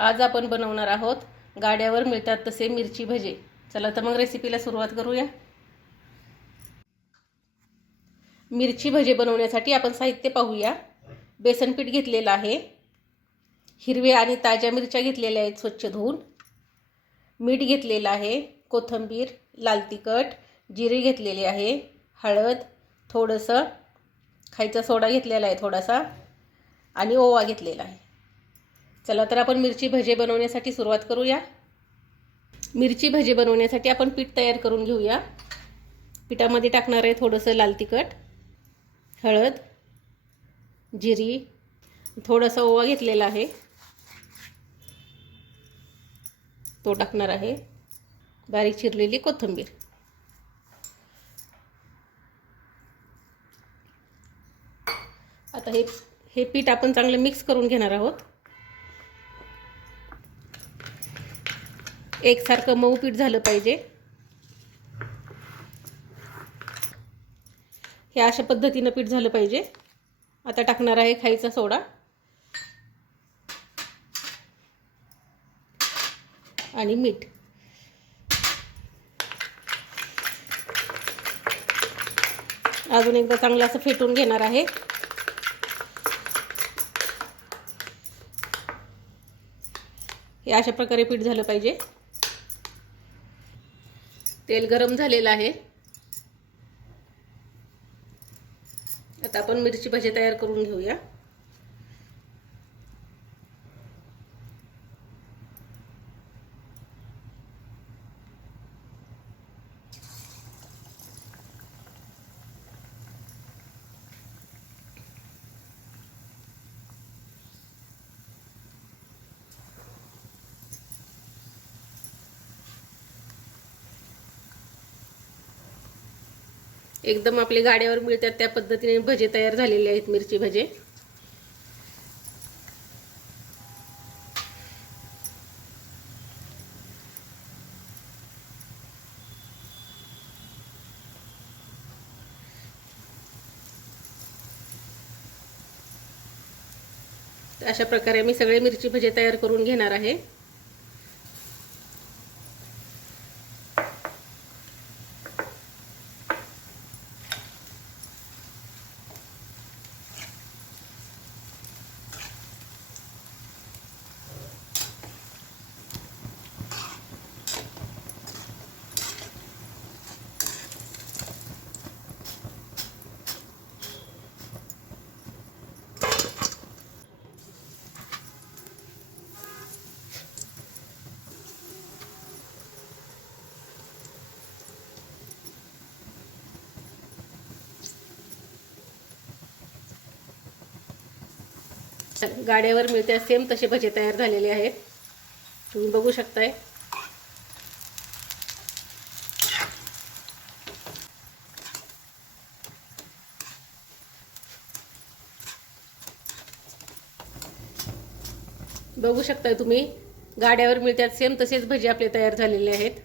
आज आपण बनवणार आहोत गाड्यावर मिळतात तसे मिरची भजे। चला तर मग रेसिपीला सुरुवात करूया। मिरची भजे बनवण्यासाठी आपण साहित्य पाहूया। बेसन पीठ घेतलेलं आहे, हिरव्या आणि ताज्या मिरच्या घेतलेल्या आहेत स्वच्छ धुवून, मीठ घेतलेलं आहे, कोथिंबीर, लाल तिखट, जिरे घेतलेले आहे, हळद, थोडंसं खायचा सोडा घेतलेला आहे थोडासा आणि ओवा घेतलेला आहे। चला तर आपण मिरची भजे बनवण्यासाठी सुरुवात करूया। मिरची भजे बनवण्यासाठी आपण पीठ तयार करून घेऊया। पिठामध्ये टाकणार आहे थोडंसं लाल तिखट, हळद, जिरी, थोडासा ओवा घेतलेला आहे तो टाकणार आहे, बारीक चिरलेली कोथिंबीर। आता हे पीठ आपण चांगलं मिक्स करून घेणार आहोत। एकसारखं मऊ पीठ झालं पाहिजे। हे अशा पद्धतीने पीठ झालं पाहिजे। आता टाकणार आहे खायचा सोडा आणि मीठ। अजून एकदा चांगलं असं फेटून घेणार आहे। हे अशा प्रकारे पीठ झालं पाहिजे। तेल गरम झालेलं आहे। आता आपण मिरची भजे तयार करून घेऊया। एकदम आपले गाड्यावर मिळतात त्या पद्धतीने भजे तयार झालेले आहेत मिरची भजे। अशा प्रकारे मी सगळे मिरची भजे तयार करून घेणार आहे। गाड्यावर मिळते सेम तसे भजे तयार झालेले आहेत, तुम्ही बघू शकताय। बघू शकताय तुम्ही, गाड्यावर मिळतात सेम तसेच भजे आपले तयार झालेले आहेत।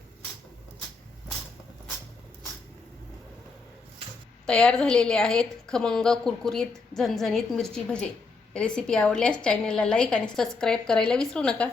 तयार झालेले आहेत खमंग कुरकुरीत झणझणीत मिरची भजे। रेसिपी आवडल्यास चॅनलला लाईक आणि सबस्क्राईब करायला विसरू नका।